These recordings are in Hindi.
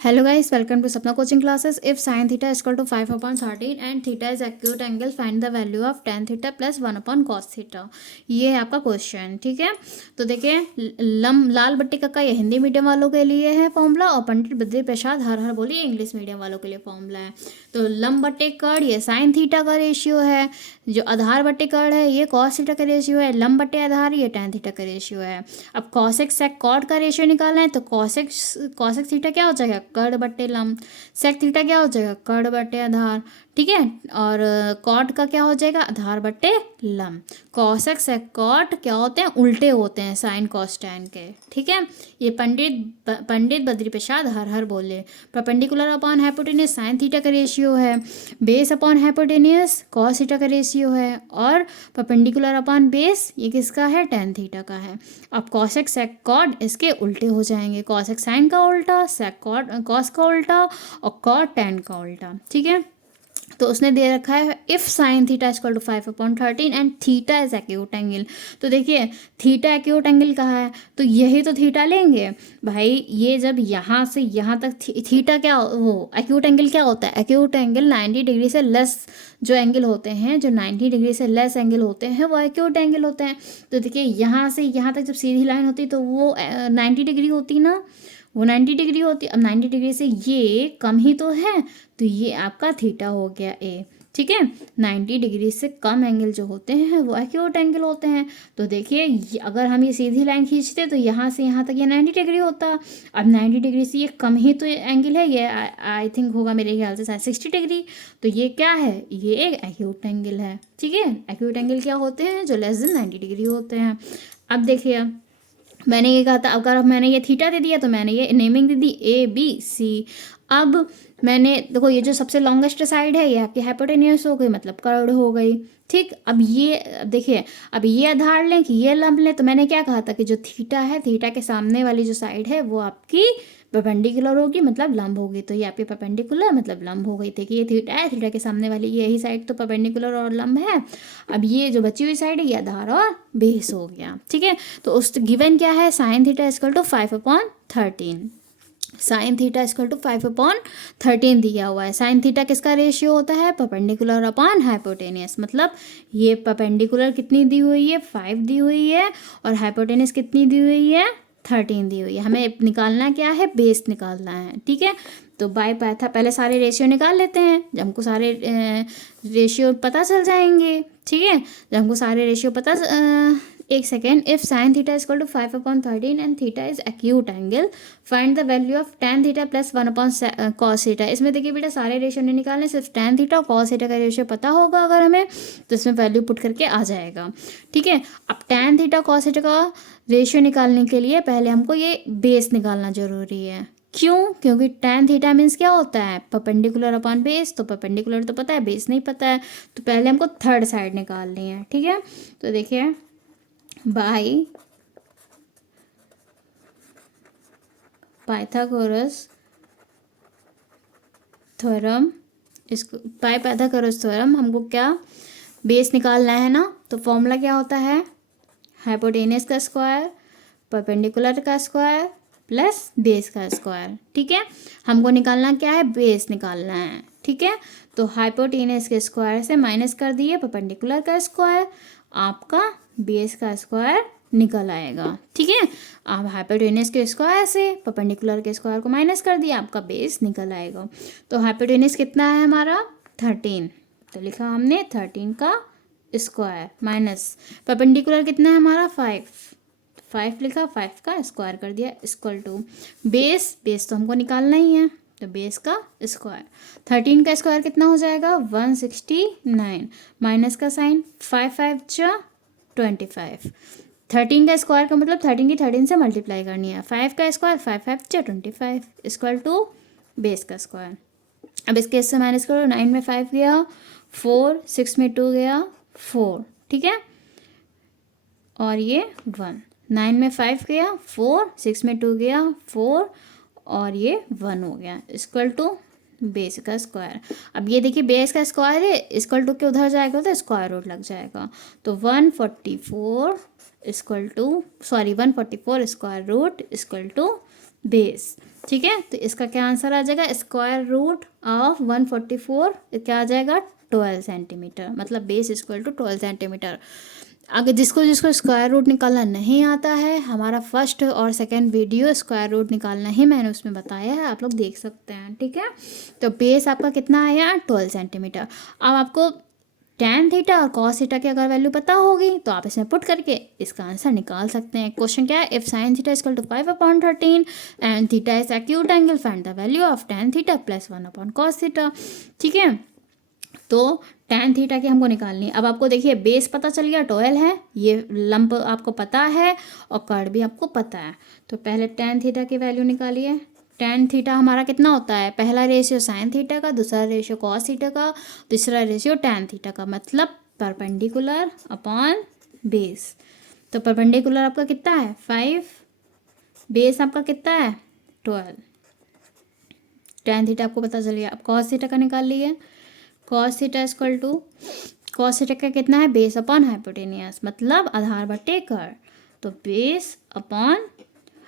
Hello guys, welcome to Sapna coaching classes. If sin theta is equal to 5/13 and theta is acute angle, find the value of tan theta plus 1/cos theta. ये है आपका क्वेश्चन, ठीक है। तो देखिए, लाल बट्टी कक्का ये हिंदी मीडियम वालों के लिए है फॉर्मूला, और पंडित बद्री प्रसाद हर हर बोलिए इंग्लिश मीडियम वालों के लिए फॉर्मूला है। तो लंब बट्टे कड़ ये साइन थीटा का रेशियो है, जो आधार बट्टे कड़ है ये कॉस थीटा का रेशियो है, लंब बट्टे आधार ये tan थीटा का रेशियो है। अब कॉसेक सेक कॉट का रेशियो निकालना है, तो कॉसेक थीटा क्या हो जाएगा, कड़ बट्टे लंब। सेक थीटा क्या हो जाएगा, कड़ बट्टे आधार, ठीक है। और कॉट का क्या हो जाएगा, आधार बट्टे लंब। कॉसेक सेक कॉट क्या होते हैं, उल्टे होते हैं साइन कॉस टैन के, ठीक है। ये पंडित बद्री प्रसाद हर हर बोले। Perpendicular upon hypotenuse sine theta का रेशियो है, base upon hypotenuse cos theta का रेशियो है, और परपेंडिकुलर अपॉन बेस ये किसका है, टैन थीटा का है। अब कॉसेक सेक कॉट इसके उल्टे हो जाएंगे, कॉसेक साइन का उल्टा, सेक कॉट कॉस का उल्टा, और कॉट टैन का उल्टा, ठीक है। तो उसने दे रखा है if sine theta equal to 5/13 and theta is acute angle. तो देखिए थीटा एक्यूट एंगल कहा है, तो यही तो थीटा लेंगे भाई। ये जब यहाँ से यहाँ तक थीटा क्या, वो एक्यूट एंगल क्या होता है, एक्यूट एंगल 90 डिग्री से लेस जो एंगल होते हैं, जो 90 डिग्री से लेस एंगल होते हैं वो एक्यूट एंगल होते हैं। तो देखिए यहाँ से यहाँ तक जब सीधी लाइन होती तो वो 90 डिग्री होती ना, वो 90 डिग्री होती। अब 90 डिग्री से ये कम ही तो है, तो ये आपका थीटा हो गया ए, ठीक है। 90 डिग्री से कम एंगल जो होते हैं वो एक्यूट एंगल होते हैं। तो देखिए अगर हम ये सीधी लाइन खींचते तो यहाँ से यहाँ तक ये 90 डिग्री होता। अब 90 डिग्री से ये कम ही तो एंगल है, ये आई थिंक होगा मेरे ख्याल से शायद 60 डिग्री। तो ये क्या है, ये एक एक्यूट एंगल है, ठीक है। एक्यूट एंगल क्या होते हैं, जो लेस देन 90 डिग्री होते हैं। अब देखिए मैंने ये कहा था, अगर मैंने ये थीटा दे दिया तो मैंने ये नेमिंग दे दी ABC। अब मैंने देखो ये जो सबसे लॉन्गेस्ट साइड है ये आपकी हाइपोटेन्यूस हो गई, मतलब कर्ड हो गई, ठीक। अब ये देखिए, अब ये आधार लें कि ये लंब लें, तो मैंने क्या कहा था कि जो थीटा है, थीटा के सामने वाली जो साइड है वो आपकी परपेंडिकुलर होगी, मतलब लंब होगी। तो ये आपकी परपेंडिकुलर मतलब लंब हो गई थी कि ये थीटा है, थीटा के सामने वाली यही साइड तो परपेंडिकुलर और लंब है। अब ये जो बची हुई साइड है ये आधार और बेस हो गया, ठीक है। तो उस गिवन क्या है, sine theta equal to 5/13। Sine theta equal to 5/13 दिया हुआ है। साइन थीटा किसका रेशियो होता है, परपेंडिकुलर अपॉन हाइपोटेनियस। मतलब ये परपेंडिकुलर कितनी दी हुई है, 5 दी हुई है, और हाइपोटेनियस कितनी दी हुई है, 13 दी हुई है। हमें निकालना क्या है, बेस निकालना है, ठीक है। तो बाय पाइथा पहले सारे रेशियो निकाल लेते हैं, जब हमको सारे रेशियो पता चल जाएंगे, ठीक है। जब हमको सारे रेशियो पता एक second, if sine theta is equal to 5/13 and theta is acute angle, find the value of tan theta plus 1/cos theta. इसमें देखिए बेटा सारे रेशियो नहीं निकालने, सिर्फ tan थीटा और cos थीटा का रेशियो पता होगा अगर हमें, तो इसमें वैल्यू पुट करके आ जाएगा, ठीक है। अब tan थीटा cos थीटा का रेशियो निकालने के लिए पहले हमको ये बेस निकालना जरूरी है। क्यों, क्योंकि tan थीटा मीन्स क्या होता है, परपेंडिकुलर अपॉन बेस। तो परपेंडिकुलर तो पता है, बेस नहीं पता है, तो पहले हमको थर्ड साइड निकालनी है, ठीक है। तो देखिए बाय पाइथागोरस थ्योरम, इसको बाय पाइथागोरस थ्योरम हमको क्या बेस निकालना है ना, तो फॉर्मूला क्या होता है, हाइपोटेनियस का स्क्वायर, परपेंडिकुलर का स्क्वायर प्लस बेस का स्क्वायर, ठीक है। हमको निकालना क्या है, बेस निकालना है, ठीक है। तो हाइपोटेनियस के स्क्वायर से माइनस कर दिए परपेंडिकुलर का स्क्वायर, आपका बेस का स्क्वायर निकल आएगा, ठीक है। आप हाइपोटेनियस के स्क्वायर से परपेंडिकुलर के स्क्वायर को माइनस कर दिया, आपका बेस निकल आएगा। तो हाइपोटेनियस कितना है हमारा, 13, तो लिखा हमने 13 का स्क्वायर, माइनस परपेंडिकुलर कितना है हमारा, 5 लिखा, 5 का स्क्वायर कर दिया, इक्वल टू बेस तो हमको निकालना ही है, तो बेस का स्क्वायर। 13 का स्क्वायर कितना हो जाएगा, 169, माइनस का साइन, 5 × 25। 13 का स्क्वायर का मतलब 13 की 13 से मल्टीप्लाई करनी है, 5 का स्क्वायर 5 × 25 इक्वल टू बेस का स्क्वायर। अब इसके इससे माइनस करो, 9 में 5 गया 4, 6 में 2 गया 4, ठीक है। और ये 1, 9 में 5 गया 4, 6 में 2 गया 4, और ये 1 हो गया, इक्वल टू बेस का स्क्वायर। अब ये देखिए बेस का स्क्वायर है, इक्वल टू के उधर जाएगा तो स्क्वायर रूट लग जाएगा, तो 144 square root equal to base. ठीक है, तो इसका क्या आंसर आ जाएगा, स्क्वायर रूट ऑफ 144 क्या आ जाएगा 12 सेंटीमीटर, मतलब बेस इक्वल टू 12 सेंटीमीटर। अगर जिसको जिसको स्क्वायर रूट निकालना नहीं आता है, हमारा फर्स्ट और सेकंड वीडियो स्क्वायर रूट निकालना ही मैंने उसमें बताया है, आप लोग देख सकते हैं। ठीक है, तो बेस आपका कितना आया 12 सेंटीमीटर। अब आपको tan थीटा और cos थीटा की अगर वैल्यू पता होगी तो आप इसमें पुट करके इसका आंसर निकाल सकते हैं। क्वेश्चन क्या है, if sin theta equal to 5/13 and theta is acute angle, find the value of tan theta plus 1/cos theta. ठीक है, तो tan थीटा की हमको निकालनी है। अब आपको देखिए बेस पता चल गया 12 है, ये लंब आपको पता है और कर्ड भी आपको पता है। तो पहले tan थीटा की वैल्यू निकालिए। tan थीटा हमारा कितना होता है, पहला रेशियो sin थीटा का, दूसरा रेशियो cos थीटा का, तीसरा रेशियो tan थीटा का, मतलब परपेंडिकुलर अपॉन बेस। तो परपेंडिकुलर आपका कितना है 5, बेस आपका कितना है 12। tan थीटा आपको पता चल गया। अब cos थीटा का निकाल लिए। cos theta equal to, cos theta का कितना है, बेस अपॉन हाइपोटेनियस, मतलब आधार बटे कर, तो बेस अपॉन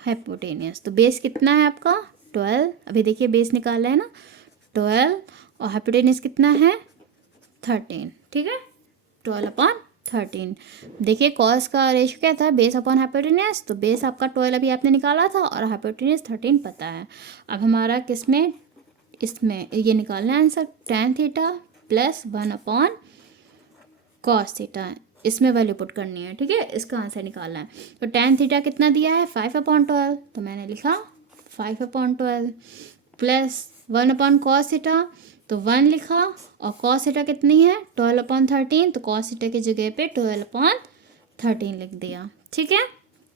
हाइपोटेनियस। तो बेस कितना है आपका 12, अभी देखिए बेस निकाल रहे हैं ना 12, और हाइपोटेनियस कितना है 13। ठीक है, 12/13। देखिए कॉस का रेशियो क्या था, बेस अपॉन हाइपोटेनियस, तो बेस आपका 12 अभी आपने निकाला था और हाइपोटेनियस 13 पता है। अब हमारा किसमें, इसमें ये निकालना है answer, tan theta plus 1/cos theta, इसमें वैल्यू पुट करनी है। ठीक है, इसका आंसर निकालना है। तो tan थीटा कितना दिया है 5/12, तो मैंने लिखा 5/12 प्लस 1/cos थीटा, तो 1 लिखा, और cos थीटा कितनी है 12/13, तो cos थीटा की जगह पे 12/13 लिख दिया। ठीक है,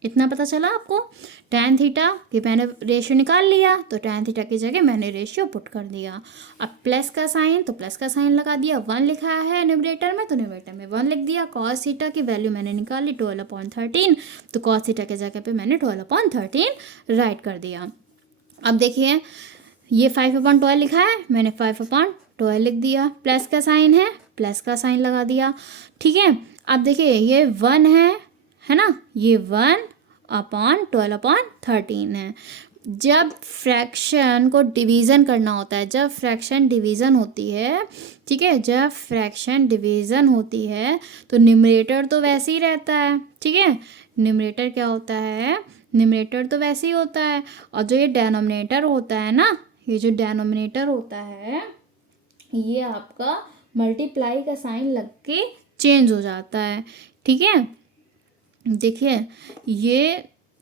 इतना पता चला आपको। tan थीटा कि मैंने रेशियो निकाल लिया, तो tan थीटा की जगह मैंने रेशियो पुट कर दिया। अब प्लस का साइन, तो प्लस का साइन लगा दिया, 1 लिखा है न्यूमरेटर में, तो न्यूमरेटर में 1 लिख दिया। cos थीटा की वैल्यू मैंने निकाली 12/13, तो cos थीटा की जगह पे मैंने 12/13 राइट कर दिया। अब देखिए ये 5/12 लिखा है, मैंने 5/12 लिख दिया, प्लस का साइन है, प्लस का साइन लगा दिया। ठीक है, अब देखिए ये 1 है ना, ये 1/12/13 है। जब फ्रैक्शन को डिवीज़न करना होता है, जब फ्रैक्शन डिवीज़न होती है, ठीक है, जब फ्रैक्शन डिवीज़न होती है तो न्यूमरेटर तो वैसे ही रहता है। ठीक है, न्यूमरेटर क्या होता है, न्यूमरेटर तो वैसे ही होता है, और जो ये डेनोमिनेटर होता है ना, ये जो डेनोमिनेटर होता है ये आपका मल्टीप्लाई का साइन लग के चेंज हो जाता है। ठीक है, देखिए ये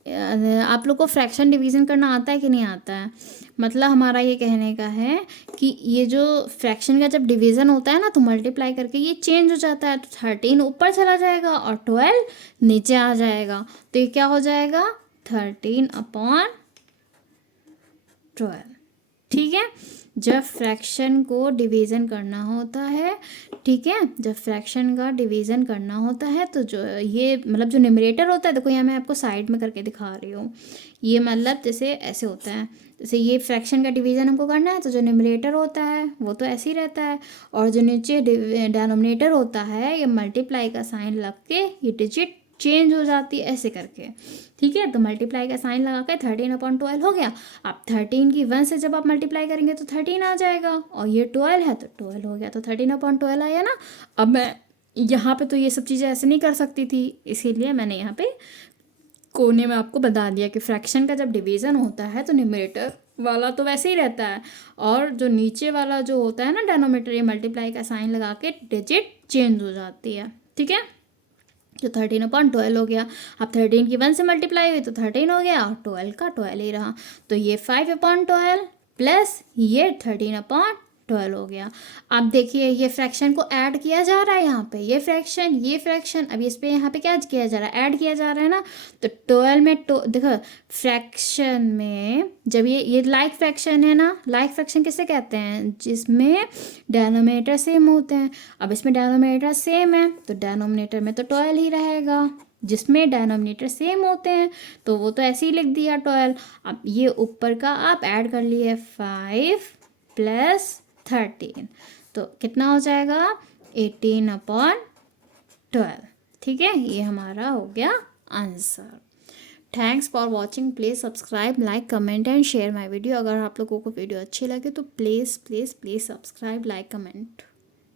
आप लोग को फ्रैक्शन डिवीज़न करना आता है कि नहीं आता है, मतलब हमारा ये कहने का है कि ये जो फ्रैक्शन का जब डिवीज़न होता है ना, तो मल्टीप्लाई करके ये चेंज हो जाता है, तो 13 ऊपर चला जाएगा और 12 नीचे आ जाएगा, तो ये क्या हो जाएगा 13/12। ठीक है, जब फ्रैक्शन को डिवीज़न करना होता है, ठीक है, जब फ्रैक्शन का डिवीज़न करना होता है तो जो ये मतलब जो न्यूमरेटर होता है, देखो यहाँ मैं आपको साइड में करके दिखा रही हूँ, ये मतलब जैसे ऐसे होता है, जैसे ये फ्रैक्शन का डिवीज़न हमको करना है, तो जो न्यूमरेटर होता है वो तो ऐसे ही रहता है, और जो नीचे डेनोमिनेटर होता है ये मल्टीप्लाई का साइन लग के ये डिजिट चेंज हो जाती है ऐसे करके। ठीक है, तो मल्टीप्लाई का साइन लगा के 13/12 हो गया। अब 13 की 1 से जब आप मल्टीप्लाई करेंगे तो 13 आ जाएगा, और ये 12 है तो 12 हो गया, तो 13/12 आया ना। अब मैं यहाँ पे तो ये सब चीज़ें ऐसे नहीं कर सकती थी, इसीलिए मैंने यहाँ पे कोने में आपको बता दिया कि फ्रैक्शन का जब डिवीज़न होता है तो न्यूमरेटर वाला तो वैसे ही रहता है, और जो नीचे वाला जो होता है ना डेनोमिनेटर, ये मल्टीप्लाई का साइन लगा के डिजिट चेंज हो जाती है। ठीक है, तो 13/12 हो गया। अब 13 की 1 से मल्टीप्लाई हुई तो 13 हो गया, और 12 का 12 ही रहा, तो ये 5/12 प्लस ये 13/12 हो गया। अब देखिए ये फ्रैक्शन को ऐड किया जा रहा है यहाँ पे, ये फ्रैक्शन अब इस पे यहाँ पे क्या किया जा रहा है, ऐड किया जा रहा है ना, तो 12 में देखो फ्रैक्शन में जब ये लाइक फ्रैक्शन है ना, लाइक फ्रैक्शन किसे कहते हैं, जिसमें डेनोमिनेटर सेम होते हैं। अब इसमें डेनोमिनेटर सेम है तो डेनोमिनेटर में तो 12 ही रहेगा, जिसमें डेनोमिनेटर सेम होते हैं तो वो तो ऐसे ही लिख दिया 12। अब ये ऊपर का आप ऐड कर लिए 5 + 13, तो कितना हो जाएगा 18/12। ठीक है, ये हमारा हो गया answer. Thanks for watching, please subscribe, like, comment and share my video. अगर आप लोगों को वीडियो अच्छी लगे तो please please please subscribe, like, comment.